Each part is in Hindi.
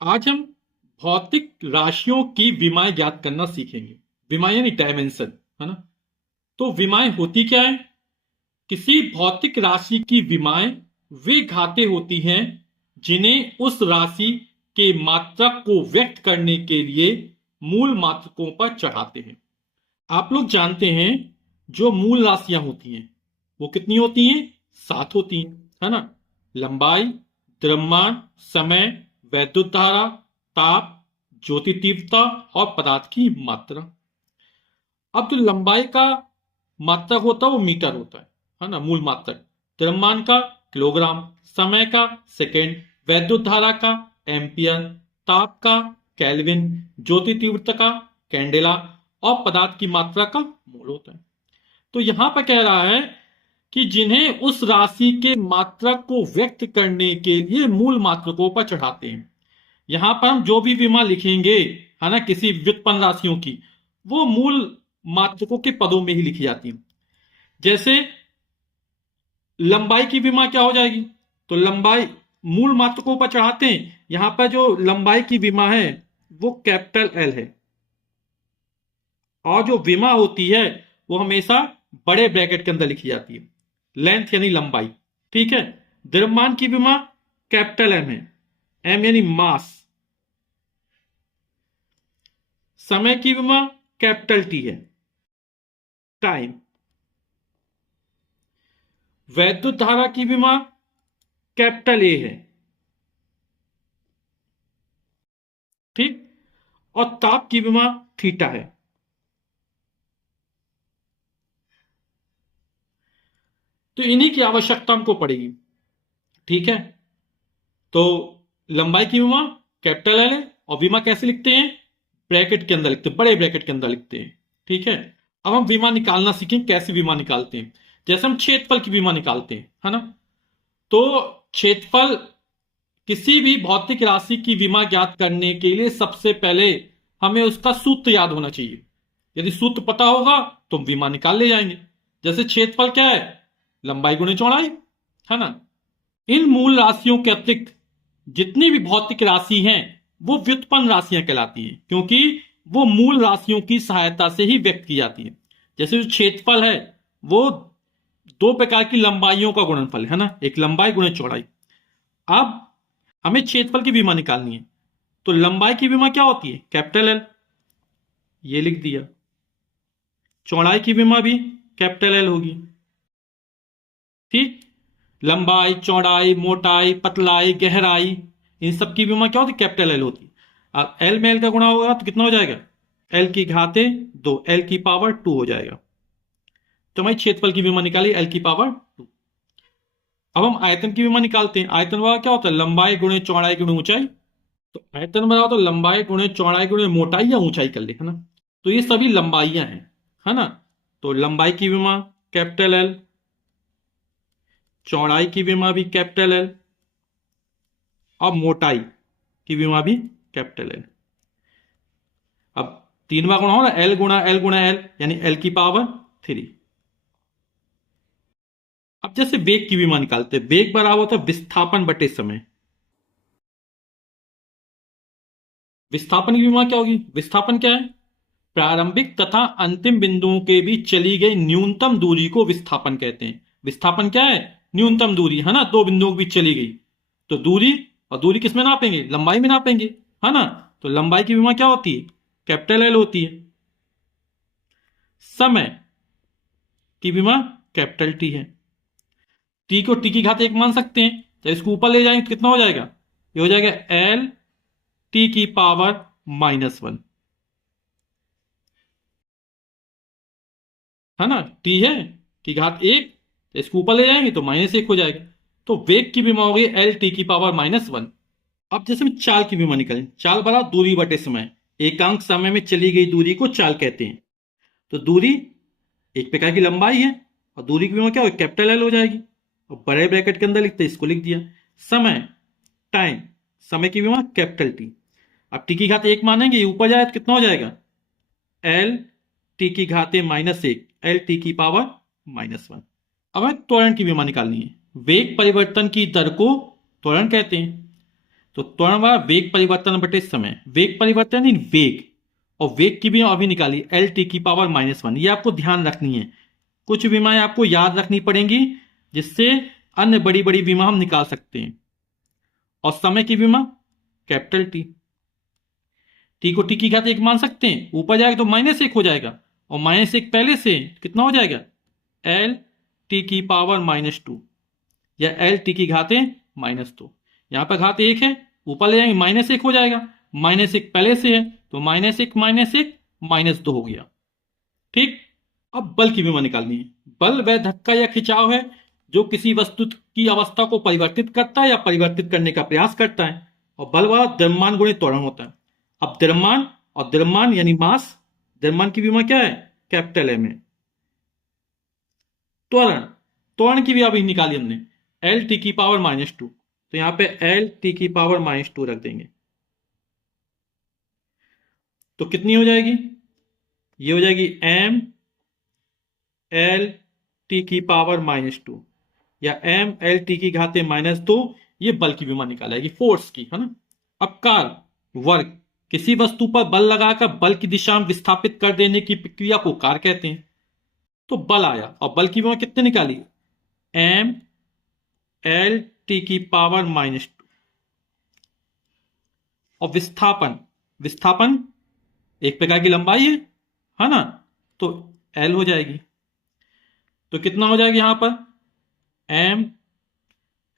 आज हम भौतिक राशियों की विमाएं ज्ञात करना सीखेंगे। विमाएं यानी डायमेंशन, है ना। तो विमाएं होती क्या है? किसी भौतिक राशि की विमाएं वे घातें होती हैं जिन्हें उस राशि के मात्रक को व्यक्त करने के लिए मूल मात्रकों पर चढ़ाते हैं। आप लोग जानते हैं, जो मूल राशियां होती हैं वो कितनी होती हैं? 7 होती हैं, है ना। लंबाई, द्रव्यमान, समय, वैद्युत धारा, ताप, ज्योति तीव्रता और पदार्थ की मात्रा। अब जो लंबाई का मात्रक होता है वो मीटर होता है ना, मूल मात्रक। द्रव्यमान का किलोग्राम, समय का सेकेंड, वैद्युत धारा का एम्पियर, ताप का केल्विन, ज्योति तीव्रता का कैंडेला और पदार्थ की मात्रा का मोल होता है। तो यहां पर कह रहा है कि जिन्हें उस राशि के मात्रक को व्यक्त करने के लिए मूल मात्रकों पर चढ़ाते हैं। यहां पर हम जो भी विमा लिखेंगे, है ना, किसी व्युत्पन्न राशियों की, वो मूल मात्रकों के पदों में ही लिखी जाती है। जैसे लंबाई की विमा क्या हो जाएगी? तो लंबाई मूल मात्रकों पर चढ़ाते हैं। यहां पर जो लंबाई की विमा है वो कैपिटल एल है, और जो विमा होती है वो हमेशा बड़े ब्रैकेट के अंदर लिखी जाती है। लेंथ यानी लंबाई, ठीक है। द्रव्यमान की विमा कैपिटल एम है, एम यानी मास। समय की विमा कैपिटल टी है, टाइम। वैद्युत धारा की विमा कैपिटल ए है, ठीक। और ताप की विमा थीटा है। तो इन्हीं की आवश्यकता हमको पड़ेगी, ठीक है। तो लंबाई की विमा कैपिटल एल है, और विमा कैसे लिखते हैं? ब्रैकेट के अंदर लिखते हैं, बड़े ब्रैकेट के अंदर लिखते हैं, ठीक है। अब हम विमा निकालना सीखें, कैसे विमा निकालते हैं। जैसे हम क्षेत्रफल की विमा निकालते हैं, है ना। तो क्षेत्रफल किसी भी भौतिक राशि की विमा ज्ञात करने के लिए सबसे पहले हमें उसका सूत्र याद होना चाहिए। यदि सूत्र पता होगा तो हम विमा निकाल ले जाएंगे। जैसे क्षेत्रफल क्या है? लंबाई गुणे चौड़ाई, है ना। इन मूल राशियों के अतिरिक्त जितनी भी भौतिक राशि हैं वो व्युत्पन्न राशियां कहलाती हैं, क्योंकि वो मूल राशियों की सहायता से ही व्यक्त की जाती है। जैसे जो क्षेत्रफल है वो दो प्रकार की लंबाइयों का गुणनफल है ना, एक लंबाई गुणे चौड़ाई। अब हमें क्षेत्रफल की विमा निकालनी है, तो लंबाई की विमा क्या होती है? कैपिटल एल, ये लिख दिया। चौड़ाई की विमा भी कैपिटल एल होगी, ठीक। लंबाई, चौड़ाई, मोटाई, पतलाई, गहराई, इन सब की विमा क्या होती? कैपिटल एल होती। अब एल में एल का गुणा होगा तो कितना हो जाएगा? एल की घाते 2, एल की पावर 2 हो जाएगा। तो हमारी क्षेत्रफल की विमा निकाली एल की पावर 2। अब हम आयतन की विमा निकालते हैं। आयतन वाला क्या होता है? लंबाई गुणे चौड़ाई गुणे ऊंचाई। तो आयतन बराबर तो लंबाई गुणे चौड़ाई गुणे मोटाई या ऊंचाई कर ले, है ना। तो ये सभी लंबाइयां हैं, है ना। तो लंबाई की विमा कैपिटल एल, चौड़ाई की विमा भी कैपिटल एल, और मोटाई की विमा भी कैपिटल एल। अब 3 बार गुणा हो ना, एल गुणा एल यानी एल की पावर 3। अब जैसे वेग की विमा निकालते हैं, वेग बराबर होता है विस्थापन बटे समय। विस्थापन की विमा क्या होगी? विस्थापन क्या है? प्रारंभिक तथा अंतिम बिंदुओं के बीच चली गई न्यूनतम दूरी को विस्थापन कहते हैं। विस्थापन क्या है? न्यूनतम दूरी, है ना, दो बिंदुओं के बीच चली गई। तो दूरी, और दूरी किस में नापेंगे? लंबाई में नापेंगे, है ना। तो लंबाई की विमा क्या होती है? कैपिटल एल होती है। समय की विमा कैपिटल टी है। टी को टी की घात 1 मान सकते हैं, तो इसको ऊपर ले जाएंगे तो कितना हो जाएगा? ये हो जाएगा एल टी की पावर -1, है ना। टी है, टी घात 1, तो इसको ऊपर ले जाएंगे तो -1 हो जाएगा। तो वेग की विमा हो गई एल टी की पावर -1। अब जैसे हम चाल की विमा निकालें, चाल बराबर दूरी बटे समय। एकांक समय में चली गई दूरी को चाल कहते हैं। तो दूरी एक प्रकार की लंबाई है, और दूरी की विमा क्या हो? कैपिटल एल हो जाएगी। और बड़े ब्रैकेट के अंदर लिखते इसको लिख दिया। समय, टाइम, समय की विमा कैपिटल टी। अब टी की घात 1 मानेंगे, ये ऊपर जाए तो कितना हो जाएगा? एल टी की घाते -1, एल टी की पावर -1। अब हमें त्वरण की विमा निकालनी है। वेग परिवर्तन की दर को त्वरण कहते हैं। तो त्वरण बराबर वेग परिवर्तन बटे समय, वेग परिवर्तन इन वेग, और वेग की भी अभी निकाली एल टी की पावर -1। ये आपको ध्यान रखनी है, कुछ विमाएं आपको याद रखनी पड़ेंगी जिससे अन्य बड़ी बड़ी विमा हम निकाल सकते हैं। और समय की विमा कैपिटल टी, टी को टी की घात 1 मान सकते हैं, ऊपर जाएगा तो -1 हो जाएगा, और -1 पहले से कितना हो जाएगा एल टी की पावर -2, या एल टी की घातें -2। यहां पर घात 1 है, ऊपर ले जाएंगे -1 हो जाएगा, -1 पहले से है तो -1 -1 -2 हो गया। ठीक, अब बल की विमा निकालनी है। बल वह धक्का या खिंचाव है जो किसी वस्तु की अवस्था को परिवर्तित करता है या परिवर्तित करने का प्रयास करता है, और बल वाला द्रव्यमान गुणे त्वरण होता है। अब द्रव्यमान और द्रव्यमान यानी मास, द्रव्यमान की विमा क्या है कैपिटल एम है। त्वरण, त्वरण की भी अभी निकाली हमने एल टी की पावर -2, तो यहां पे एल टी की पावर -2 रख देंगे, तो कितनी हो जाएगी, ये हो जाएगी एम एल टी की पावर -2, या एम एल टी की घाते -2। ये बल की विमा निकालेगी, फोर्स की, है ना। अब कार वर्ग, किसी वस्तु पर बल लगाकर बल की दिशा में विस्थापित कर देने की प्रक्रिया को कार कहते हैं। तो बल आया, और बल की विमा कितने निकाली एम एल टी की पावर -2, और विस्थापन, विस्थापन एक प्रकार की लंबाई है ना, तो एल हो जाएगी। तो कितना हो जाएगा यहां पर एम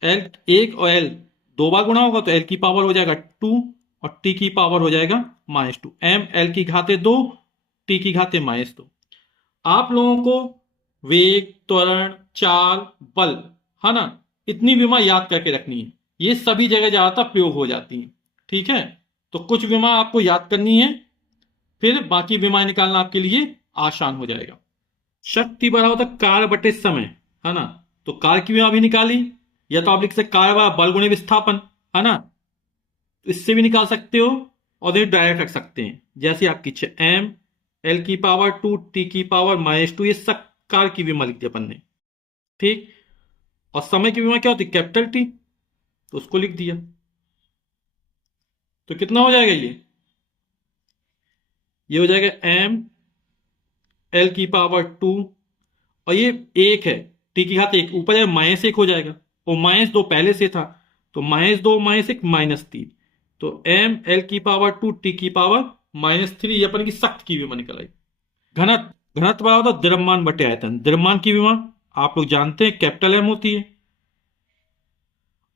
एल, 1 और एल 2 बार गुणा होगा तो एल की पावर हो जाएगा 2, और टी की पावर हो जाएगा -2। एम एल की घाते 2, टी की घाते -2। आप लोगों को वेग, त्वरण, चाल, बल, है ना, इतनी विमा याद करके रखनी है, ये सभी जगह ज्यादातर प्रयोग हो जाती है। ठीक है, तो कुछ विमा आपको याद करनी है, फिर बाकी विमा निकालना आपके लिए आसान हो जाएगा। शक्ति बराबर होता है कार बटे समय, है ना, तो कार की विमा भी निकाली, या तो आप लिख सकते कार बराबर बल गुणे विस्थापन, है ना, तो इससे भी निकाल सकते हो, और ये डायरेक्ट रख सकते हैं जैसे आपकी इच्छा, एम एल की पावर 2 टी की पावर -2, ये सब कार की विमा लिख दिया अपन ने। ठीक, और समय की विमा क्या होती है कैपिटल टी, तो उसको लिख दिया, तो कितना हो जाएगा ये हो जाएगा एम एल की पावर 2, और ये 1 है, टी की घात 1, ऊपर जाएगा -1 हो जाएगा, और -2 पहले से था, तो -2 -1 -3, तो एम एल की पावर 2 टी की पावर -3, ये अपन की सख्त की विमा निकल आई। घनत्व, घनत्व बराबर होता है द्रव्यमान बटे आयतन, द्रव्यमान की विमा आप लोग जानते हैं कैपिटल एम होती है।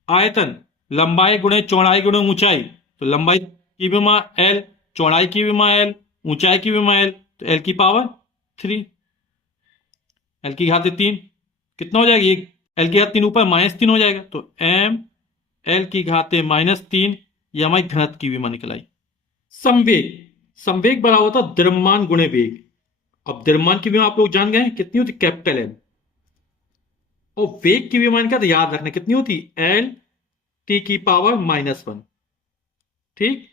आयतन लंबाई गुणे चौड़ाई गुणे ऊंचाई, तो लंबाई की विमा एल, चौड़ाई की विमा एल, ऊंचाई की विमा एल, तो एल की पावर 3, एल की घाते 3, कितना हो जाएगा ये एल की घात 3 ऊपर -3 हो जाएगा, तो एम एल की घाते -3, ये हमारी घनत्व की विमा निकल आई। संवेग, संवेग बराबर होता है द्रव्यमान गुणे वेग। अब द्रव्यमान की विमा आप लोग जान गए कितनी होती कैपिटल एम, और वेग की विमा का तो याद रखना कितनी होती एल टी की पावर -1। ठीक,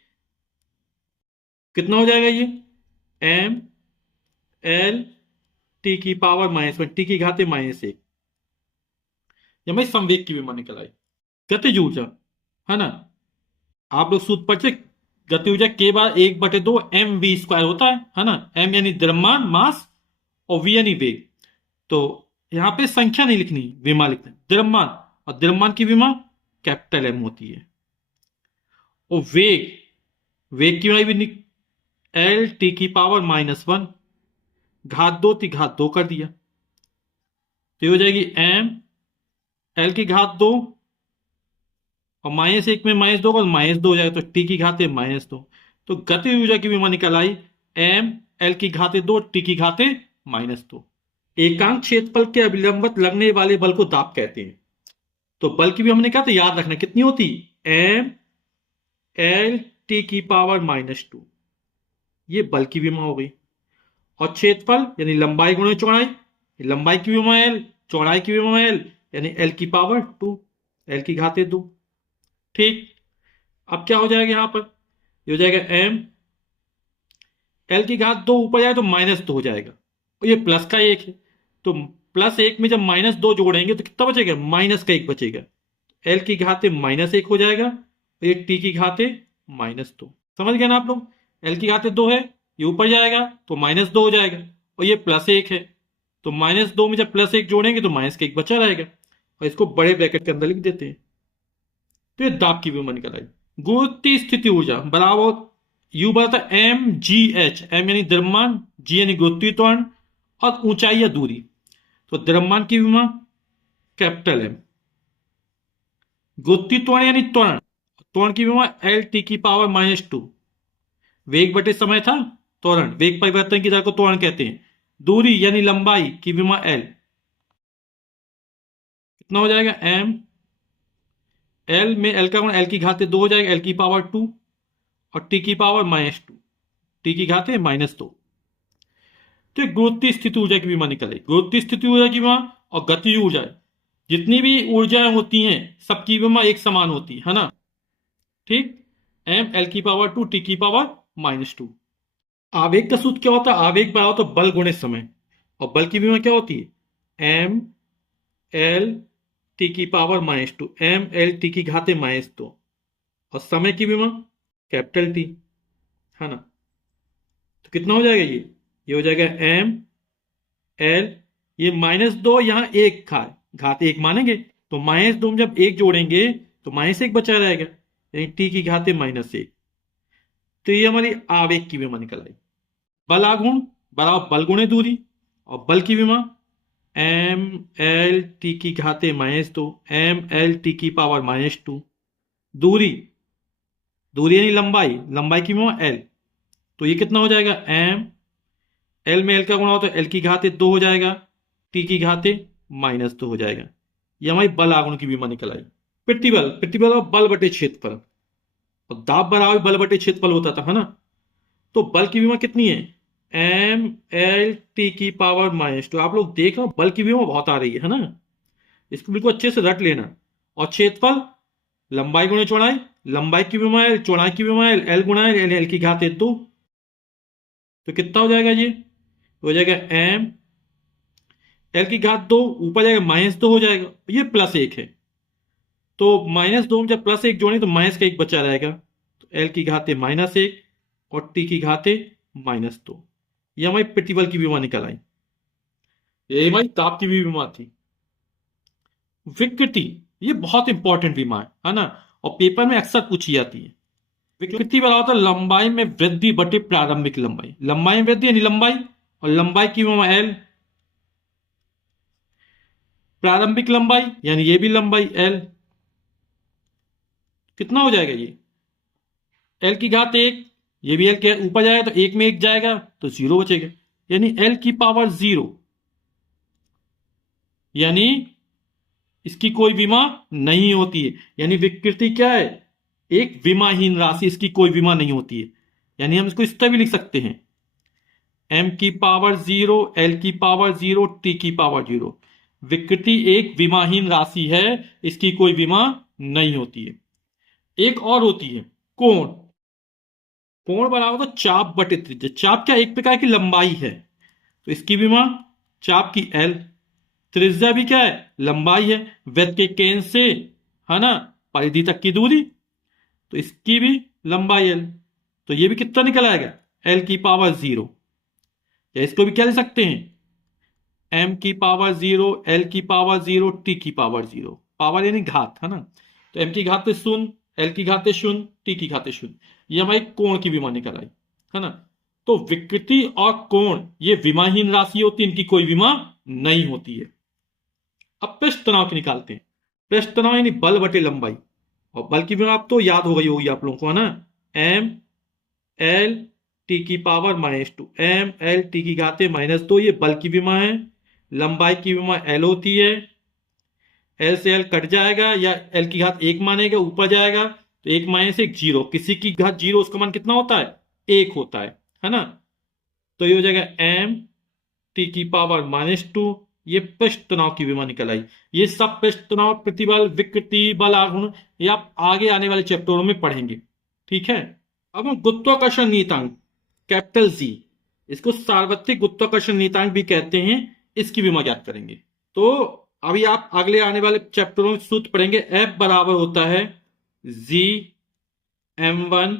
कितना हो जाएगा ये एम एल टी की पावर -1, टी की घाते -1, ये हमारी संवेग की विमा निकल आई। गतिज ऊर्जा, है ना, आप लोग सूत्र पढ़ते, गति ऊर्जा के बार 1/2 mv² होता है ना, m यानी द्रव्यमान मास, और v यानी वेग। तो यहां पे संख्या नहीं लिखनी, विमा लिखना है द्रव्यमान, और द्रव्यमान की विमा कैपिटल एम होती है। और वेग, वेग की विमा भी एल टी की पावर -1, घात 2 थी घात 2 कर दिया, तो ये हो जाएगी एम एल की घात 2, और -1 में -2 का -2 हो जाएगा, तो टी की घाते -2। तो गति ऊर्जा की विमा निकल आई एम एल की घाते 2 टी की घाते -2। एकांक क्षेत्रफल के अभिलंबत लगने वाले बल को दाब कहते हैं। तो बल की भी हमने कहा था याद रखना कितनी होती एम एल टी की पावर -2, ये बल की विमा हो गई। और क्षेत्रफल यानी लंबाई गुणे चौड़ाई, लंबाई की विमा एल, चौड़ाई की विमा एल, यानी एल की पावर 2, एल की घाते 2। ठीक, अब क्या हो जाएगा यहां पर, ये हो जाएगा एम एल की घात 2 ऊपर जाए तो -2 हो जाएगा, और ये प्लस का 1 है, तो +1 में जब -2 जोड़ेंगे तो कितना बचेगा -1 बचेगा, एल की घाते -1 हो जाएगा, ये टी की घाते -2। समझ गए ना आप लोग? एल की घाते 2 है, ये ऊपर जाएगा तो -2 हो जाएगा, और ये +1 है तो -2 में जब +1 जोड़ेंगे तो -1 बचा रहेगा, और इसको बड़े ब्रैकेट के अंदर लिख देते हैं। तो ये दाब की विमा निकल आई। गुरुत्वीय स्थिति ऊर्जा बराबर यू बराबर mgh। m यानी द्रव्यमान, g यानी गुरुत्वीय त्वरण, और ऊंचाई या दूरी। तो द्रव्यमान की विमा कैपिटल M, गुरुत्वीय त्वरण यानी त्वरण, त्वरण की विमा L⁻²। वेग बटे समय था त्वरण, वेग परिवर्तन की दर को त्वरण कहते हैं। दूरी यानी लंबाई की विमा L, कितना हो जाएगा m, L में L का गुणा L की घाते 2 हो जाएगा, L⁻², और T⁻², T की घाते -2। तो एक गुरुत्वीय स्थिति ऊर्जा की विमा निकल आई। गुरुत्वीय स्थिति ऊर्जा की विमा और गतिज ऊर्जा, जितनी भी ऊर्जाएं होती हैं सबकी विमा एक समान होती है ना, ठीक। m L⁻², T⁻²। आवेग का सूत्र क्या होता है? आवेग बराबर होता है बल गुणे समय, और बल की विमा क्या होती है? m L⁻², m L T की घाते -2, और समय की विमा कैपिटल T, है ना। तो कितना हो जाएगा ये हो जाएगा m L, ये -2 यहां 1 था, घात 1 मानेंगे तो -2 में जब 1 जोड़ेंगे तो -1 बचा रहेगा, यानी T की घाते -1। तो ये हमारी आवेग की विमा निकल आई। बल आघूर्ण बराबर बल गुणे दूरी, और बल की विमा m L T की घाते -2, m L T की पावर -2। दूरी, दूरी यानी लंबाई, लंबाई की विमा L। तो ये कितना हो जाएगा? m L में L का गुणा हो तो L की घाते 2 हो जाएगा, T की घाते -2 हो जाएगा। ये हमारी बल आघूर्ण की विमा निकल आई। प्रतिबल, प्रतिबल और बल बटे क्षेत्रफल, और दाब बराबर बल बटे क्षेत्रफल होता था, है ना। तो बल की विमा कितनी है? m L T की पावर -2। आप लोग देख रहे हो बल की विमा बहुत आ रही है ना, इसको बिल्कुल अच्छे से रट लेना। और क्षेत्रफल लंबाई गुणे चौड़ाई, लंबाई की विमा L, चौड़ाई की विमा L, L गुणा L की घाते 2। तो कितना हो जाएगा? ये हो जाएगा m L की घात 2, ऊपर जाएगा -2 हो जाएगा, ये +1 है तो -2 में जब +1 जोड़ें तो -1 बचा रहेगा, तो L की घाते -1 और T की घाते -2। ये हमारी प्रतिबल की विमा निकल आई। ये हमारी ताप की भी विमा थी। विकृति, ये बहुत इंपॉर्टेंट विमा है ना, और पेपर में अक्सर पूछी जाती है। विकृति बराबर होता है लंबाई में वृद्धि बटे प्रारंभिक लंबाई। लंबाई में वृद्धि यानी लंबाई, और लंबाई की विमा L, प्रारंभिक लंबाई यानी ये भी लंबाई L। कितना हो जाएगा ये? L की घात 1, ये भी L के ऊपर जाएगा तो 1 में 1 जाएगा तो 0 बचेगा, यानी L की पावर 0, यानी इसकी कोई विमा नहीं होती है। यानी विकृति क्या है? एक विमाहीन राशि, इसकी कोई विमा नहीं होती है। यानी हम इसको इस तरह भी लिख सकते हैं m की पावर 0, L की पावर 0, T की पावर 0। विकृति एक विमाहीन राशि है, इसकी कोई विमा नहीं होती है। एक और होती है कोण। कोण बराबर तो चाप बटे त्रिज्या। चाप क्या? एक प्रकार की लंबाई है, तो इसकी विमा चाप की L। त्रिज्या भी क्या है? लंबाई है, वृत्त के केंद्र से, है ना, परिधि तक की दूरी, तो इसकी भी लंबाई L। तो ये भी कितना निकल आएगा? L की पावर 0, या इसको भी क्या ले सकते हैं? m की पावर 0, L की पावर 0, T की पावर 0। पावर यानी घात, है ना। तो m की घात 0, L की घात 0, T की घात 0। ये हमारी कोण की विमा निकल आई, है ना। तो विकृति और कोण ये विमाहीन राशि होती है, इनकी कोई विमा नहीं होती है। अब पृष्ठ तनाव की निकालते हैं। पृष्ठ तनाव यानी बल बटे लंबाई, और बल की विमा आप तो याद हो गई होगी आप लोगों को, है ना। m L T की पावर -2, m L T की घाते -2, ये बल की विमा है। लंबाई की विमा L होती है, L से L कट जाएगा या L की घात 1 मानेगा, ऊपर जाएगा तो 1 -1 0, किसी की घात 0, उसका मान कितना होता है? 1 होता है ना। तो ये हो जाएगा m T की पावर -2। ये पृष्ठ तनाव की विमा निकल आई। ये सब पृष्ठ तनाव, प्रतिबल, विकृति, बल आघूर्ण, ये आप आगे आने वाले चैप्टरों में पढ़ेंगे, ठीक है। अब हम गुरुत्वाकर्षण नियतांक कैपिटल G, इसको सार्वत्रिक गुरुत्वाकर्षण नियतांक भी कहते हैं, इसकी विमा ज्ञात करेंगे। तो अभी आप अगले आने वाले चैप्टरों में सूत्र पढ़ेंगे। F बराबर होता है G m1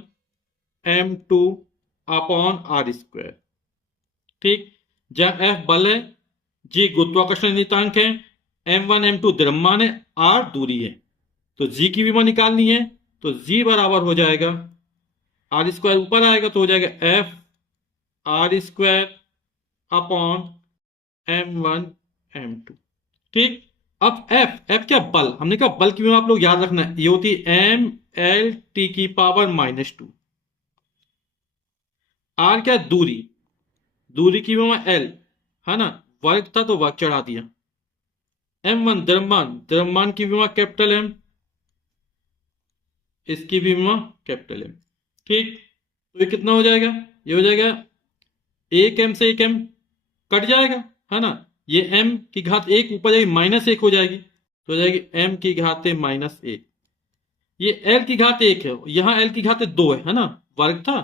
m2 upon are square. ठीक, जहां F बल है, G गुरुत्वाकर्षण नियतांक है, m1 m2 द्रव्यमान है, R दूरी है। तो G की विमा निकालनी है, तो G बराबर हो जाएगा, आर स्क्वायर ऊपर आएगा तो हो जाएगा F are square upon m1 m2। ठीक, अब F क्या बल, हमने कहा बल की विमा आप लोग याद रखना है, ये होती है m l t की पावर -2। R क्या, दूरी, दूरी की विमा L है ना, वर्ग था तो वर्ग चढ़ा दिया। m1 द्रव्यमान, द्रव्यमान की विमा कैपिटल M, इसकी भी विमा कैपिटल M। ठीक, तो ये कितना हो जाएगा, ये हो जाएगा 1m से 1m कट जाएगा है ना, ये m की घात 1 ऊपर जाएगी -1 हो जाएगी, तो हो जाएगी m की घात -1। ये l की घात 1 है, यहां l की घात 2 है ना, वर्ग था,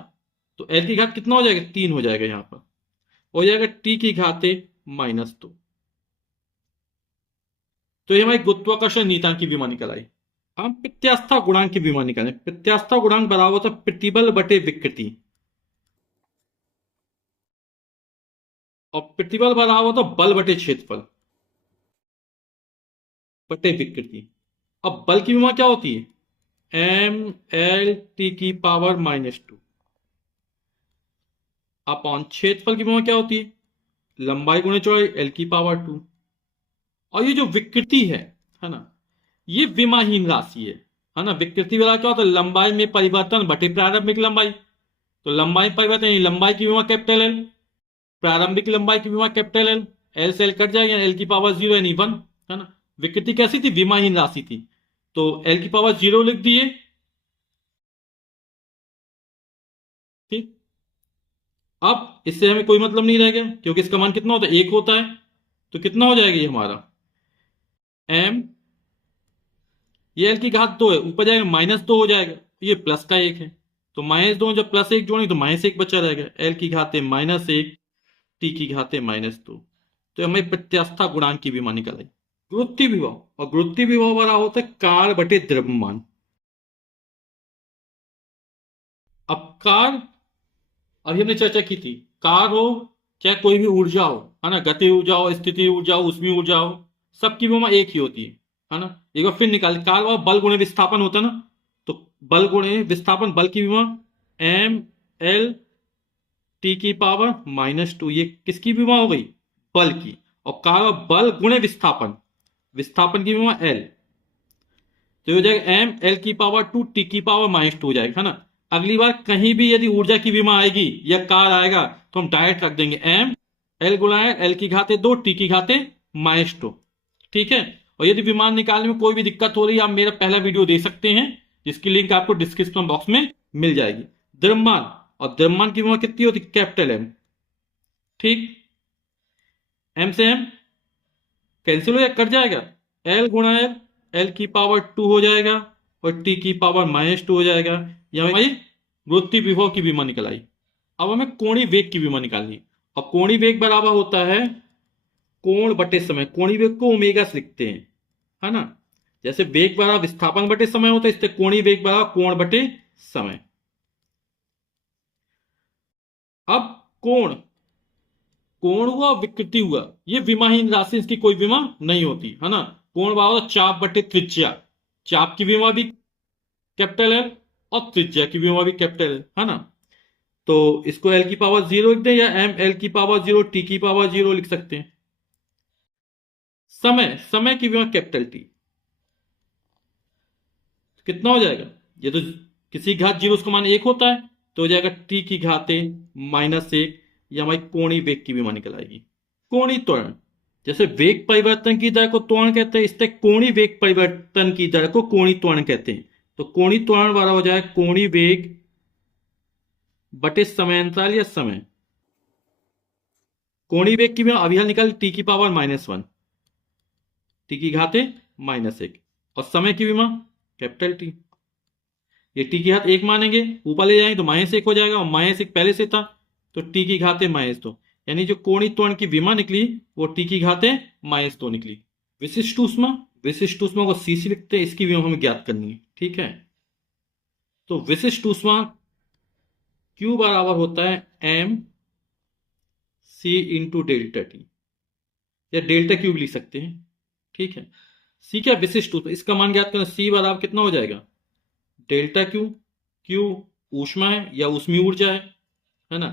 तो l की घात कितना हो जाएगा, 3 हो जाएगा, यहां पर हो जाएगा t की घात -2। तो ये हमारी गुरुत्वाकर्षण नियतांक की विमा निकल आई। हम प्रत्यास्था गुणांक की विमा निकालें। प्रत्यास्था गुणांक बराबर होता है प्रतिबल बटे विकृति, और प्रतिबल बराबर होता है बल बटे क्षेत्रफल बटे विकृति। अब बल की विमा क्या होती है, एम एल टी की पावर -2 अपॉन क्षेत्रफल की विमा क्या होती है, लंबाई गुणे चौड़ाई एल की पावर 2। और ये जो विकृति है ना, ये विमाहीन राशि है ना। विकृति वाला क्या होता है, लंबाई में परिवर्तन बटे प्रारंभिक लंबाई। तो लंबाई परिवर्तन, लंबाई की विमा कैपिटल एल, प्रारंभिक लंबाई की विमा कैपिटल एल, एल से एल कट जाएगा, एल की पावर 0 यानी 1 है ना। विकृति कैसी थी, विमाहीन राशि थी, तो एल की पावर 0 लिख दिए। ठीक, अब इससे हमें कोई मतलब नहीं रह गया, क्योंकि इसका मान कितना होता है, 1 होता है, तो कितना हो जाएगा ये हमारा एम, ये एल की घात 2 है, ऊपर जाएगा -2 हो जाएगा, ये प्लस का 1 है, तो -2 जब +1 जोड़ेंगे तो -1 बचा रहेगा, एल की घात -1 टी की घात -2। तो हमें प्रत्यास्था गुणांक की विमा निकल आई। गुरुत्वीय विभव, और गुरुत्वीय विभव वाला होता है कार बटे द्रव्यमान। अब कार, अभी हमने चर्चा की थी, कार हो चाहे कोई भी ऊर्जा हो है ना, गति ऊर्जा हो, स्थिति ऊर्जा हो, ऊष्मीय ऊर्जा हो, सबकी विमा एक ही होती है ना। एक बार फिर निकाल, कार और बल गुणे विस्थापन होता है ना, तो बल गुणे विस्थापन, बल की विमा एम एल टी की पावर -2, ये किसकी विमा हो गई, बल की। और कार और बल गुणे विस्थापन, विस्थापन की विमा एल, तो हो जाएगा एम एल की पावर 2 टी की पावर -2 हो जाएगा है ना। अगली बार कहीं भी यदि ऊर्जा की विमा आएगी या कार आएगा तो हम डायरेक्ट रख देंगे एम एल गुणा एल की घाते 2 टी की घाते -2। ठीक है, और यदि विमान निकालने में कोई भी दिक्कत हो रही है, आप मेरा पहला वीडियो दे सकते हैं, जिसकी लिंक आपको डिस्क्रिप्शन बॉक्स में मिल जाएगी। द्रव्यमान, और द्रव्यमान की विमा कितनी होती है, कैपिटल एम। ठीक, एम से एम कैंसिल हो जाएगा, कट जाएगा, एल गुणा एल, एल की पावर 2 हो जाएगा और टी की पावर -2 हो जाएगा। यह हमारी गुरुत्वीय विभव की विमा निकल आई। अब हमें कोणीय वेग की विमा निकालनी, और कोणीय वेग बराबर होता है कोण बटे समय। कोणीय वेग को ओमेगा से लिखते हैं है ना, जैसे वेग बराबर विस्थापन बटे समय होता है, इससे कोणीय वेग बराबर कोण बटे समय। अब कोण, कोण हुआ, विकृति हुआ, ये विमाहीन राशि, इसकी कोई विमा नहीं होती है ना। कोण बराबर चाप बटे त्रिज्या, चाप की विमा भी कैपिटल एल और त्रिज्या की विमा भी कैपिटल एल है ना। तो इसको एल की पावर 0 लिख दें, या एम एल की पावर 0 टी की पावर 0 लिख सकते हैं। समय, समय की विमा कैपिटल टी, कितना हो जाएगा, ये तो किसी घात 0 उसका मान 1 होता है, तो हो जाएगा टी की घाते -1। ये हमारी कोणीय वेग की विमा निकल आएगी। कोणीय त्वरण, जैसे वेग परिवर्तन की दर को त्वरण कहते हैं, इससे कोणीय वेग परिवर्तन की दर को कोणीय त्वरण कहते हैं। तो कोणीय त्वरण वाला हो जाए कोणीय वेग बटे समयांतराल या समय। कोणीय वेग की विमा अभी हाल निकाल, टी की पावर -1, टी की घाते -1, और समय की विमा कैपिटल टी। ये टी की घात 1 मानेंगे, ऊपर ले जाएंगे तो -1 हो जाएगा, और -1 पहले से था, तो टी की घाते -2, यानी जो कोणीय त्वरण की विमा निकली वो टी की घाते -2 निकली। विशिष्ट ऊष्मा, विशिष्ट ऊष्मा को सी लिखते हैं, इसकी विमा हमें ज्ञात करनी है। ठीक है, तो विशिष्ट ऊष्मा Q बराबर होता है m C into delta T, या डेल्टा क्यू भी लिख सकते हैं, ठीक है। C क्या विशिष्ट ऊष्मा, इसका मान ज्ञात करना, C बराबर कितना हो जाएगा, डेल्टा क्यू, क्यू ऊष्मा है या ऊष्मीय ऊर्जा है ना,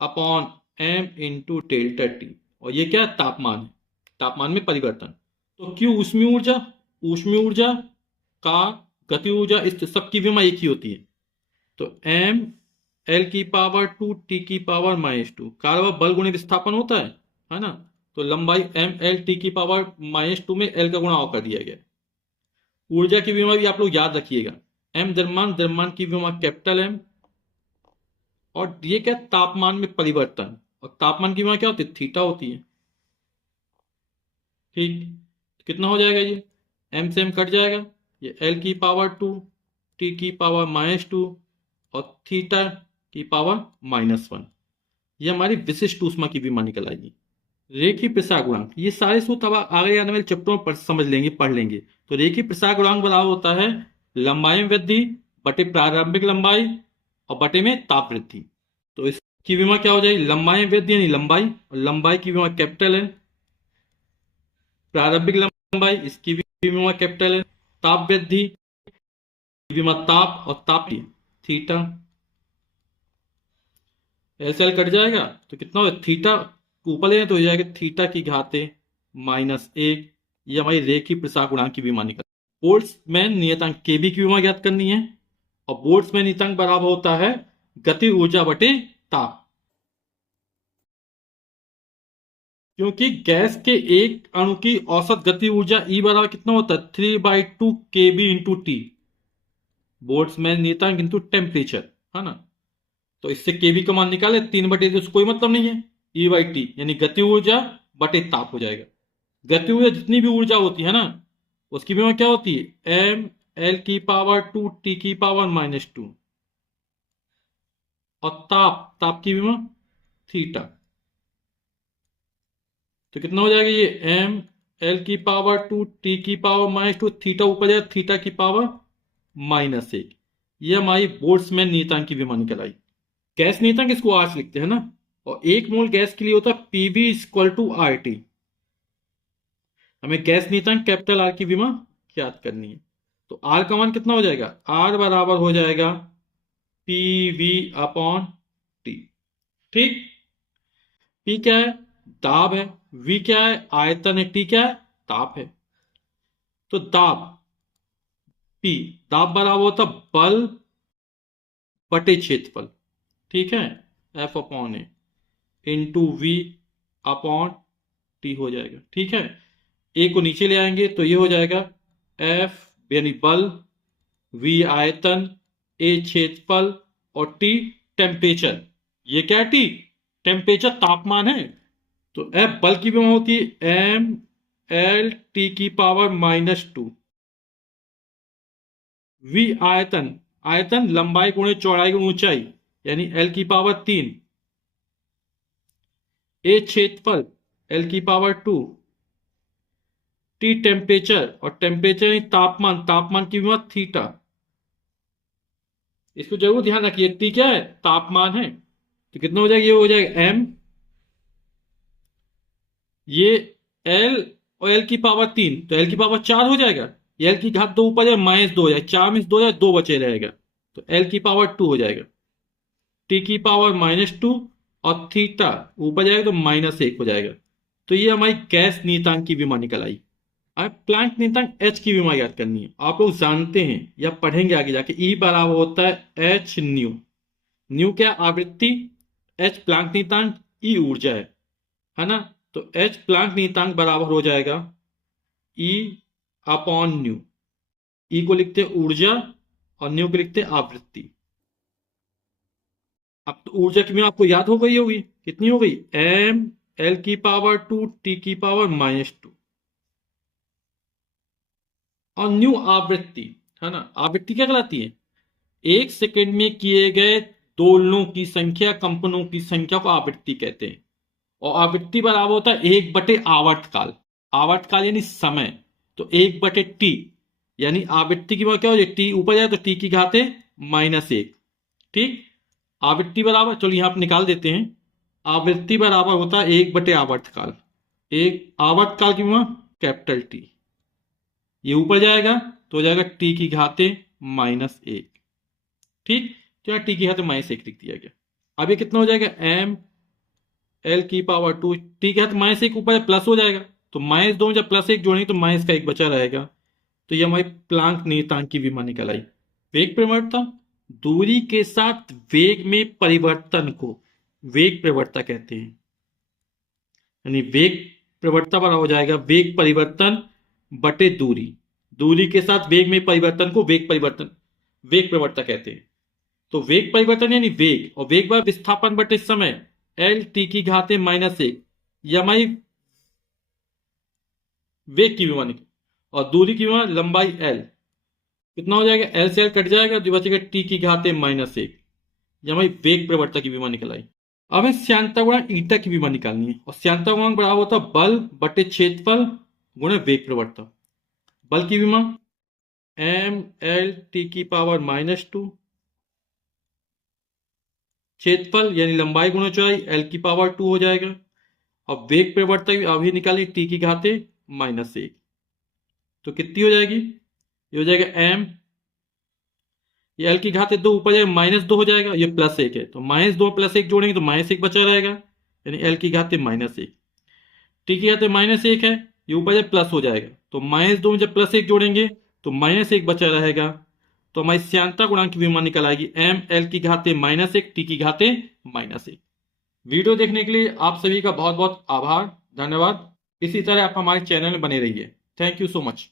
upon m into delta T, और ये क्या है, तापमान है, तापमान में परिवर्तन। तो क्यू ऊष्मीय ऊर्जा, ऊष्मीय ऊर्जा का गति ऊर्जा, इस सबकी विमा एक ही होती है। तो m L की पावर 2 T की पावर -2, कार्य बल गुणे विस्थापन होता है ना, तो लंबाई m L T की पावर -2 में L का गुणा कर दिया गया। ऊर्जा की विमा भी आप लोग याद रखिएगा, m द्रव्यमान, द्रव्यमान की विमा कैपिटल M, और ये क्या, तापमान में परिवर्तन, और तापमान की विमा क्या होती है, थीटा होती है, ठीक। तो कितना हो जाएगा, ये m से m कट जाएगा, ये L की पावर 2 T की पावर -2 और थीटा की पावर -1, ये हमारी विशिष्ट ऊष्मा की विमा निकल आएगी। रेखीय प्रसार गुणांक, ये सारे सूत्र अब आगे आने वाले चैप्टरों में समझ लेंगे, पढ़ लेंगे। तो रेखीय प्रसार गुणांक बराबर होता है लंबाई में वृद्धि बटे प्रारंभिक लंबाई और बटे में ताप वृद्धि। तो इसकी विमा क्या हो जाएगी, लंबाई में वृद्धि यानी लंबाई, और लंबाई की विमा कैपिटल है, प्रारंभिक लंबाई इसकी विमा कैपिटल है, ताप वृद्धि विमा ताप, और ताप थीटा, ऐसे कट जाएगा तो कितना हो, थीटा ऊपर ले तो हो जाएगा थीटा की घाते -1, ये हमारी रेखीय प्रसार गुणांक की विमा निकल। बोल्ट्जमैन नियतांक केबी की विमा ज्ञात करनी है, और बोल्ट्जमैन नियतांक बराबर होता है गति ऊर्जा बटे ताप, क्योंकि गैस के एक अणु की औसत गति ऊर्जा E बराबर कितना होता है, 3/2 kb इंटू टी, बोल्ट्जमैन नियतांक इंटू टेम्परेचर, है ना। तो इससे केबी का मान निकाले, 3/2 से कोई मतलब नहीं है, E/T यानी गति ऊर्जा बटे ताप हो जाएगा। गति ऊर्जा जितनी भी ऊर्जा होती है ना, उसकी विमा क्या होती है, m L की पावर 2 T की पावर -2, और ताप, ताप की विमा थीटा। तो कितना हो जाएगा, ये m L की पावर 2 T की पावर -2, थीटा ऊपर जाएगा, थीटा की पावर -1, ये हमारी बोल्ट्जमैन नियतांक की विमा निकल आई। गैस नियतांक इसको आर लिखते हैं ना, और 1 मोल गैस के लिए होता है PV = RT। हमें गैस नियतांक कैपिटल आर की विमा याद करनी है। तो आर का मान कितना हो जाएगा, आर बराबर हो जाएगा PV/T, ठीक। P क्या है, दाब है, V क्या है, आयतन है, T क्या है, ताप है। तो दाब P, दाब बराबर होता बल बटे क्षेत्रफल, ठीक है, F/A इंटू V/T हो जाएगा, ठीक है। ए को नीचे ले आएंगे तो ये हो जाएगा F यानी बल, V आयतन, A क्षेत्रफल, और T टेम्परेचर। ये क्या है, T टेम्परेचर, तापमान है। तो F बल की विमा होती है m L T की पावर -2, V आयतन, आयतन लंबाई गुणे चौड़ाई गुणे ऊंचाई यानी L की पावर 3, A क्षेत्रफल L की पावर 2, T टेम्परेचर, और टेम्परेचर यानी तापमान, तापमान की विमा थीटा। इसको जरूर ध्यान रखिए, T क्या है, तापमान है। तो कितना हो जाएगा, ये हो जाएगा m, ये L और L की पावर 3, तो L की पावर 4 हो जाएगा, L की घात 2 ऊपर जाए -2 हो जाए, 4 में 2 जाए 2 बचे रहेगा, तो L की पावर 2 हो जाएगा, T की पावर -2, और थीटा ऊपर जाएगा तो -1 हो जाएगा। तो ये हमारी गैस नियतांक की विमा निकल आई। अब प्लैंक नियतांक H की विमा याद करनी है, आप लोग जानते हैं या पढ़ेंगे आगे जाके, E बराबर होता है H न्यू, न्यू क्या, आवृत्ति, H प्लैंक नियतांक, E ऊर्जा है ना। तो H प्लैंक नियतांक बराबर हो जाएगा E/न्यू, E को लिखते हैं ऊर्जा और न्यू को लिखते हैं आवृत्ति। अब तो ऊर्जा की विमा आपको याद हो गई होगी, कितनी हो गई, m L की पावर 2 T की पावर -2, और न्यू आवृत्ति, है ना। आवृत्ति क्या कहलाती है, 1 सेकंड में किए गए दोलनों की संख्या, कंपनों की संख्या को आवृत्ति कहते हैं। और आवृत्ति बराबर होता है 1/, आवर्तकाल, आवर्तकाल यानी समय, तो 1/T यानी आवृत्ति की क्या हो जाए, T ऊपर जाए तो T की घाते -1। ठीक, आवृत्ति बराबर, चलो यहां आप निकाल देते हैं, आवृत्ति बराबर होता है 1 बटे आवर्तकाल। एक आवर्तकाल की विमा कैपिटल टी, ये ऊपर जाएगा तो हो जाएगा टी की घाते -1। ठीक, तो यहाँ टी की घाते -1 लिख दिया गया। अब ये कितना हो जाएगा, एम एल की पावर 2, टी के घाते -1 ऊपर प्लस हो जाएगा, तो -2 जब +1 जोड़ेंगे तो माइनस का 1 बचा रहेगा। तो ये हमारी प्लांक नियतांक की विमा निकल आई। वेग प्रवणता, दूरी के साथ वेग में परिवर्तन को वेग प्रवणता कहते हैं। यानी वेग प्रवणता बराबर हो जाएगा वेग परिवर्तन बटे दूरी, दूरी के साथ वेग में परिवर्तन को वेग प्रवणता कहते हैं। तो वेग परिवर्तन यानी वेग, और वेग बार विस्थापन बटे समय, एल टी की घाते -1, यह हमारी वेग की विमा निकली। और दूरी की विमा लंबाई एल, कितना हो जाएगा, एल से एल कट जाएगा, जो बचेगा टी की घाते -1। यह हमारी वेग प्रवणता की विमा निकल आई। अब हमें श्यानता गुणांक ईटा की विमा निकालनी है, और श्यानता गुणांक बराबर होता है बल बटे क्षेत्रफल गुणे वेग प्रवणता। बल की विमा एम एल टी की पावर -2, क्षेत्रफल यानी लंबाई गुणा चौड़ाई एल की पावर 2 हो जाएगा, और वेग प्रवणता अभी निकाली टी की घाते -1, तो कितनी हो जाएगी, ये हो जाएगा एम, ये एल की घाते 2 ऊपर जाएगा -2 हो जाएगा, ये +1 है, तो -2 +1 जोड़ेंगे तो -1 बचा रहेगा, यानी एल की घाते -1। टी की घाते -1 है, ये ऊपर जाए प्लस हो जाएगा, तो -2 में जब +1 जोड़ेंगे तो -1 बचा रहेगा। तो हमारी श्यानता गुणांक की विमा निकल आएगी एम एल की घाते -1 टी की घाते -1। वीडियो देखने के लिए आप सभी का बहुत बहुत आभार, धन्यवाद। इसी तरह आप हमारे चैनल में बने रहिए। Thank you so much.